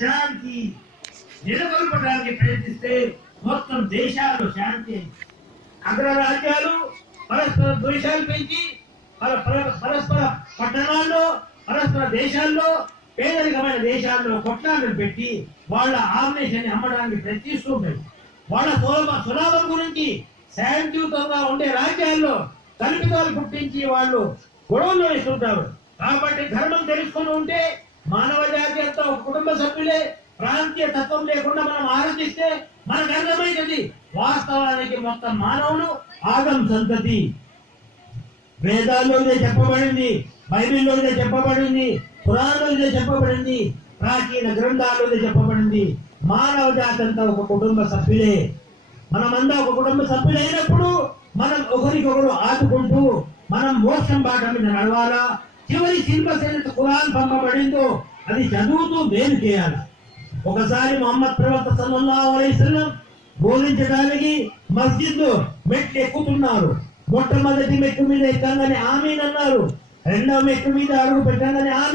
శాంతి నెలకొల్పడానికి ప్రయత్నిస్తే మొత్తం దేశాల్లో శాంతి అగ్రరాజ్యాలు పరస్పర ద్వేషాలు పెంచి పరస్పర పట్టణాల్లో పరస్పర దేశాల్లో పేదరికమైన దేశాల్లో కొట్లాటలు పెట్టి వాళ్ళ ఆర్గనైజేషన్ అమ్మడానికి ప్రయత్నిస్తుంటారు. వాళ్ళ సులాభం గురించి శాంతియుతంగా ఉండే రాజ్యాల్లో కల్పితాలు పుట్టించి వాళ్ళు గొడవలు వేస్తుంటారు. కాబట్టి ధర్మం తెలుసుకుని ఉంటే మానవ జాతి అంతా ఒక కుటుంబ సభ్యులే. ప్రాంతీయ తత్వం లేకుండా మనం ఆలోచిస్తే మనకు అర్థమైంది వాస్తవానికి మొత్తం మానవులు ఆగం సంతతి. వేదాల్లో ఇదే చెప్పబడింది, బైబిల్లో ఇదే చెప్పబడింది, పురాణంలో ఇదే చెప్పబడింది, ప్రాచీన గ్రంథాల్లో ఇదే చెప్పబడింది. మానవ జాతి అంతా ఒక కుటుంబ సభ్యులే. మనమంతా ఒక కుటుంబ సభ్యులైనప్పుడు మనం ఒకరికొకరు ఆదుకుంటూ మనం మోక్షం బాట మీద నడవాలా. చివరి శిల్పశైలి ఖురాన్ పంపబడిందో అది చదువుతూ మేలు చేయాలి. ఒకసారి ముహమ్మద్ ప్రవక్త సల్లల్లాహు అలైహి వసల్లం బోధించడానికి మస్జిద్ మెట్లు ఎక్కుతున్నారు. మొట్టమొదటి మెట్టు మీద ఎక్కగానే ఆమీన్ అన్నారు. రెండవ మెట్టు మీద అడుగు పెట్టగానే ఆమీన్